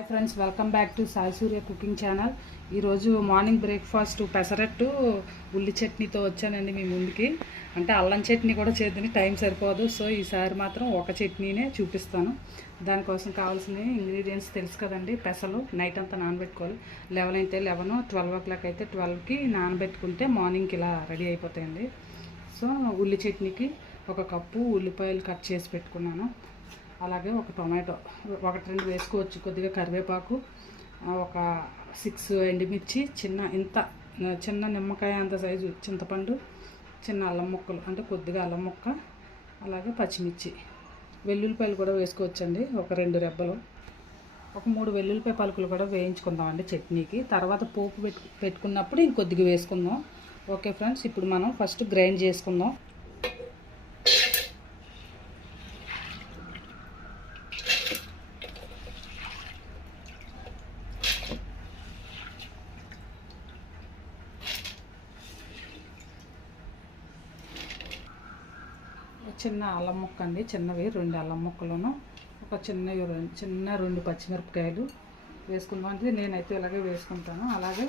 Hi friends, welcome back to Sai Surya cooking channel. ఈరోజు morning breakfast pesarattu ఉల్లి చట్నీతో వచ్చానండి మీ ముందుకి. అంటే అల్లం చట్నీ కూడా చేద్దని టైం సరిపోదు, సో ఈసారి మాత్రం ఒక చట్నీనే చూపిస్తాను. దానికోసం కావాల్సిన ఇంగ్రీడియంట్స్ తెలుసు కదండి. పెసలు నైట్ అంతా నానబెట్టుకోవాలి. 11 అయితే 11, 12 o'clock అయితే 12కి నానబెట్టుకుంటే మార్నింగ్కి ఇలా రెడీ అయిపోతాయండి. సో ఉల్లి చట్నీకి 1 కప్పు ఉల్లిపాయలు కట్ చేసి పెట్టుకున్నాను. అలాగే ఒక టొమాటో 1-2 వేసుకోవచ్చు, కొద్దిగా కరివేపాకు, ఒక 6 ఎండుమిర్చి, చిన్న నిమ్మకాయ అంత సైజు చింతపండు, చిన్న అల్లం ముక్కలు అంటే కొద్దిగా అల్లం ముక్క, అలాగే పచ్చిమిర్చి, వెల్లుల్లిపాయలు కూడా వేసుకోవచ్చండి, ఒక 2 రెబ్బలు, ఒక 3 వెల్లుల్లిపాయ పలుకులు కూడా వేయించుకుందామండి చట్నీకి. తర్వాత పోపు పెట్టుకున్నప్పుడు ఇంకొద్దిగా వేసుకుందాం. ఓకే ఫ్రెండ్స్, ఇప్పుడు మనం ఫస్ట్ గ్రైండ్ చేసుకుందాం. చిన్న అల్లం ముక్క అండి, చిన్నవి 2 అల్లం ముక్కలను, ఒక చిన్న 2 పచ్చిమిరపకాయలు వేసుకుందాం. అంటే నేనైతే ఇలాగే వేసుకుంటాను. అలాగే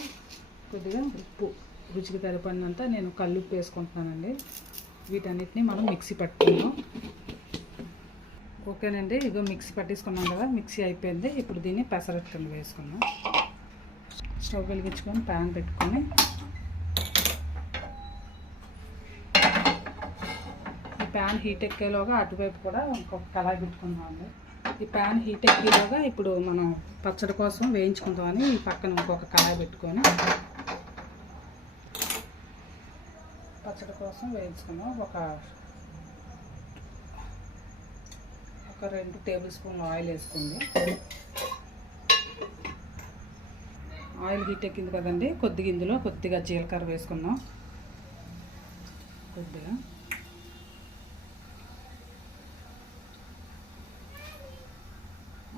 కొద్దిగా ఉప్పు, రుచికి సరిపడినంత నేను కల్లుప్పు వేసుకుంటున్నానండి. వీటన్నిటిని మనం మిక్సీ పట్టుకుందాం. ఓకేనండి, ఇదో మిక్సీ పట్టేసుకున్నాం కదా, మిక్సీ అయిపోయింది. ఇప్పుడు దీన్ని పెసరట్టు వేసుకుందాం. స్టవ్ వెలిగించుకొని ప్యాన్ పెట్టుకొని ప్యాన్ హీట్ ఎక్కేలోగా అటువైపు కూడా ఇంకొక కళాయి పెట్టుకుందామండి. ఈ ప్యాన్ హీట్ ఎక్కేలోగా ఇప్పుడు మనం పచ్చడి కోసం వేయించుకుందామని ఈ పక్కన ఇంకొక కళాయి పెట్టుకొని పచ్చడి కోసం వేయించుకుందాం. ఒక 2 టేబుల్ స్పూన్లు ఆయిల్ వేసుకుంది. ఆయిల్ హీట్ ఎక్కింది కదండి, ఇందులో కొద్దిగా జీలకర్ర వేసుకుందాం. కొద్దిగా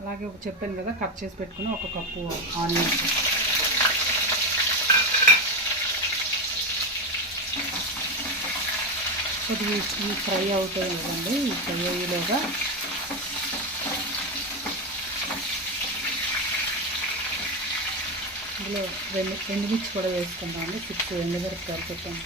అలాగే చెప్పాను కదా, కట్ చేసి పెట్టుకుని 1 కప్పు ఆనియన్స్, కొద్దిగా ఈ ఫ్రై అవుతాయి కదండి. ఈ ఫ్రై అయ్యేలోగా ఇందులో 2 ఎండుమిర్చి కూడా వేసుకుందామండి. 6 ఎండుమిరపకాయలు పెట్టాను.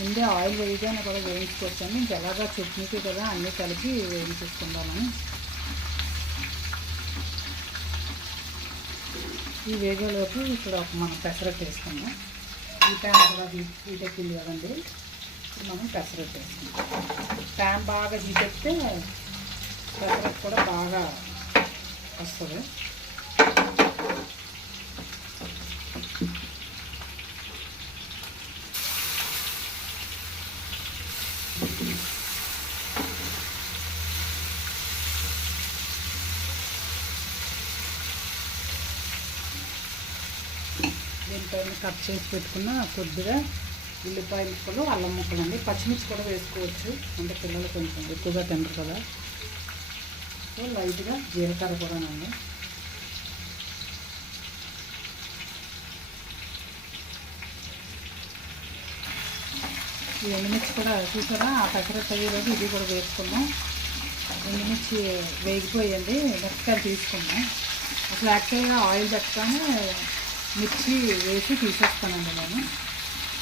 ముందే ఆయిల్ వేయగానే కూడా వేయించుకోవచ్చండి. ఇంకెలాగా చట్నీకి కదా అన్నీ కలిపి వేయించుకుందామని. ఈ వేగేలోపు ఇక్కడ మనం పెసరట్టు వేసుకుందాం. ఈ ప్యాన్ కూడా హీట్ ఎక్కింది కదండి, ఇప్పుడు మనం పెసరట్టు వేసుకుందాం. ప్యాన్ బాగా హీట్ ఎక్కితే పెసరట్టు కూడా బాగా వస్తుంది. దీనిపైన కట్ చేసి పెట్టుకున్న కొద్దిగా ఉల్లిపాయ ముక్కలు, అల్లం ముక్కలు అండి, పచ్చిమిర్చి కూడా వేసుకోవచ్చు. అంటే పిల్లలు కొంచెం ఎక్కువగా తింటారు కదా. సో లైట్గా జీలకర్ర కూడానండి. ఈ ఎండుమిర్చి కూడా చూసారా, ఆ పెసరట్టు అయ్యేలోపు ఇది కూడా వేసుకున్నాం. ఎండుమిర్చి వేగిపోయండి, మిరపకాయలు తీసుకున్నాం. అసలు యాక్చువల్గా ఆయిల్ పెట్టగానే మిర్చి వేసి తీసేస్తానండి నేను.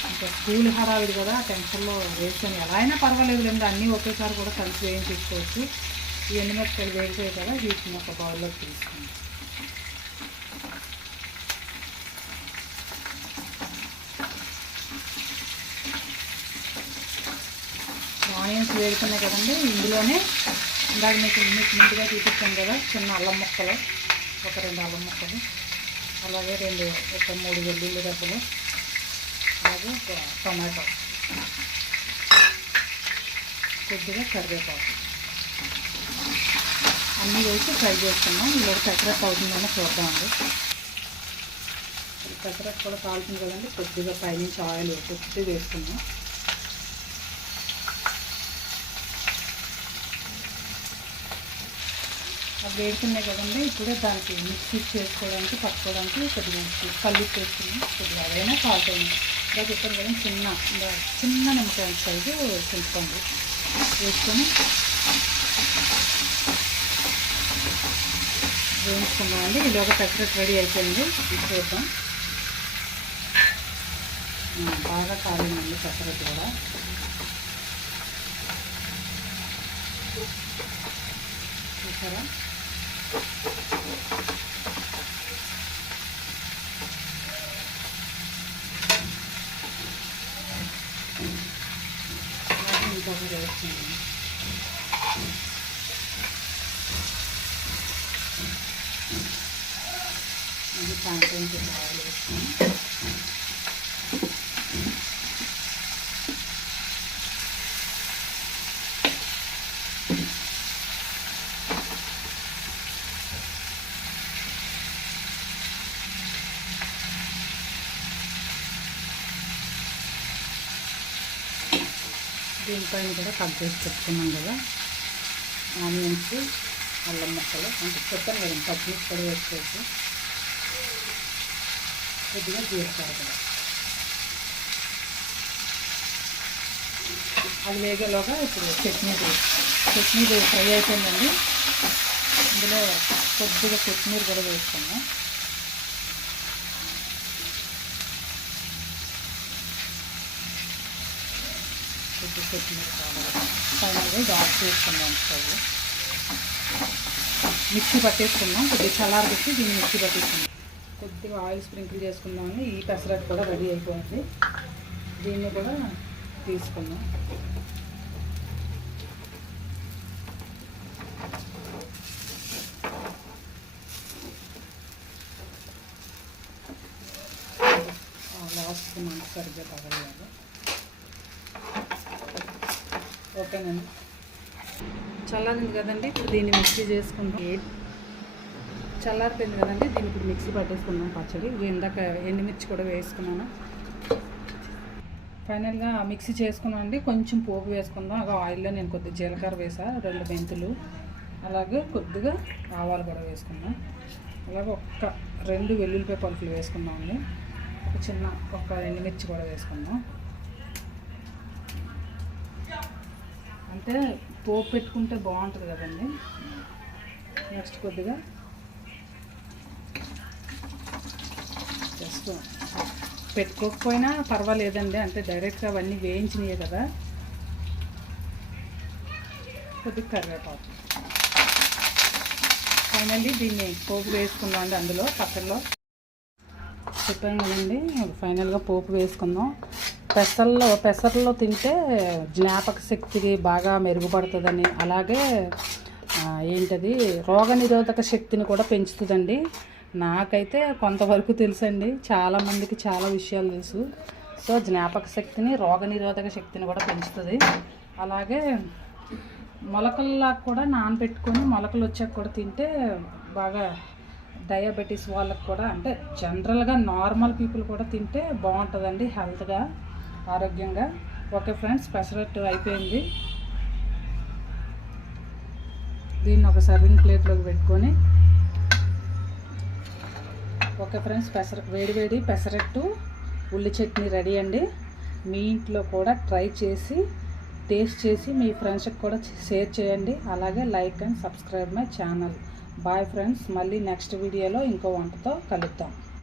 ఇంకా స్కూల్ హడావిడి కదా, టెన్షన్లో వేసాను. ఎలా అయినా పర్వాలేదులేండి, అన్నీ ఒకేసారి కూడా కలిసి వేయించుకోవచ్చు. ఈ ఎండుమిరపకాయలు వేగిపోయాయి కదా, వీటిని ఒక బౌల్లోకి తీసుకున్నాను. ఆనియన్స్ వేడుకున్నాయి కదండి, ఇందులోనే ఇందాక మీకు ముందుగా చూపించాను కదా, చిన్న అల్లం ముక్కలు, ఒక 2 అల్లం ముక్కలు, అలాగే 3 వెల్లుల్లి రెబ్బలు, అలాగే టొమాటో, కొద్దిగా కరివేపాకు అన్నీ వేసి ఫ్రై చేసుకున్నాం. ఇలా పెసరట్టు అవుతుందని చూద్దామండి. పెసరట్టు కూడా కాలుతుంది కదండి, కొద్దిగా పైనుంచి ఆయిల్ కొద్దిగా వేసుకున్నాం. అవి వేడుకున్నాయి కదండి, ఇప్పుడే దానికి మిక్సీ చేసుకోవడానికి పట్టుకోవడానికి కొద్దిగా కల్లుప్పు వేసుకున్నాం. కొద్దిగా అదైనా కాలుతాయి. ఇలా చెప్పాను కదండి, చిన్న నిమ్మకాయ సైజు చింతపండు వేసుకొని వేయించుకుందామండి. ఈలోగా పెసరట్టు రెడీ అయిపోయింది, చూద్దాం. బాగా కాలిందండి పెసరట్టు కూడా. చూసారా? ఇంకొకటి వేస్తుంది. ఇది కాంటెంట్ బాగా వేస్తాను. దీనిపైన కూడా కట్ చేసి పెట్టుకున్నాం కదా ఆనియన్స్, అల్లం ముక్కలు, అంటే చెప్పాను కదా పచ్చిమిర్చి కూడా వేసుకోవచ్చు. కొద్దిగా జీలకర్ర కూడా. అది వేగేలోగా ఇప్పుడు చట్నీ ఫ్రై అయిపోయిందండి. ఇందులో కొద్దిగా కొత్తిమీర కూడా వేసుకున్నాం. కొద్దిగా కొత్తిమీర కావాలి. ఫైనల్గా ఆఫ్ చేసుకున్నాం. స్టవ్ మిక్సీ పట్టేసుకున్నాం. కొద్దిగా చల్లారబెట్టి దీన్ని మిక్సీ పట్టేసుకున్నాం. కొద్దిగా ఆయిల్ స్ప్రింకిల్ చేసుకుందామని ఈ పెసరట్టు కూడా రెడీ అయిపోయింది. దీన్ని కూడా తీసుకున్నాం. లాస్ట్కి మనకు సరిగ్గా తగలేదు. ఓకేనండి, చల్లారింది కదండి. ఇప్పుడు దీన్ని మిక్సీ చేసుకుందాం. చల్లారిపోయింది కదండి, దీన్ని ఇప్పుడు మిక్సీ పట్టేసుకుందాం. పచ్చడి ఇందాక ఎండుమిర్చి కూడా వేసుకున్నాను. ఫైనల్గా మిక్సీ చేసుకున్నాం అండి. కొంచెం పోపు వేసుకుందాం. అలా ఆయిల్లో నేను కొద్దిగా జీలకర్ర వేసా, 2 మెంతులు, అలాగే కొద్దిగా ఆవాలు కూడా వేసుకున్నాం. అలాగే 2 వెల్లుల్లిపాయ పలుకులు వేసుకున్నామండి. ఒక ఎండుమిర్చి కూడా వేసుకుందాం. అంటే పోపు పెట్టుకుంటే బాగుంటుంది కదండి. నెక్స్ట్ కొద్దిగా జస్ట్ పెట్టుకోకపోయినా పర్వాలేదండి, అంటే డైరెక్ట్గా అవన్నీ వేయించినాయి కదా. కొద్దిగా కరివేపాకు. ఫైనల్లీ దీన్ని పోపు వేసుకుందాం అండి. అందులో పక్కలో చెప్పాను కదండి, ఫైనల్గా పోపు వేసుకుందాం. పెసర్లో తింటే జ్ఞాపక శక్తికి బాగా మెరుగుపడుతుందని, అలాగే ఏంటది రోగనిరోధక శక్తిని కూడా పెంచుతుందండి. నాకైతే కొంతవరకు తెలుసండి, చాలామందికి చాలా విషయాలు తెలుసు. సో జ్ఞాపక శక్తిని, రోగనిరోధక శక్తిని కూడా పెంచుతుంది. అలాగే మొలకల్లా కూడా నానబెట్టుకొని మొలకలు వచ్చాక కూడా తింటే బాగా డయాబెటీస్ వాళ్ళకి కూడా, అంటే జనరల్గా నార్మల్ పీపుల్ కూడా తింటే బాగుంటుందండి, హెల్త్గా, ఆరోగ్యంగా. ఓకే ఫ్రెండ్స్, పెసరట్టు అయిపోయింది. దీన్ని ఒక సర్వింగ్ ప్లేట్లోకి పెట్టుకొని, ఓకే ఫ్రెండ్స్, వేడివేడి పెసరట్టు ఉల్లి చట్నీ రెడీ అండి. మీ ఇంట్లో కూడా ట్రై చేసి టేస్ట్ చేసి మీ ఫ్రెండ్స్కి కూడా షేర్ చేయండి. అలాగే like and subscribe my channel. Bye friends, మళ్ళీ నెక్స్ట్ వీడియోలో ఇంకో వంటతో కలుద్దాం.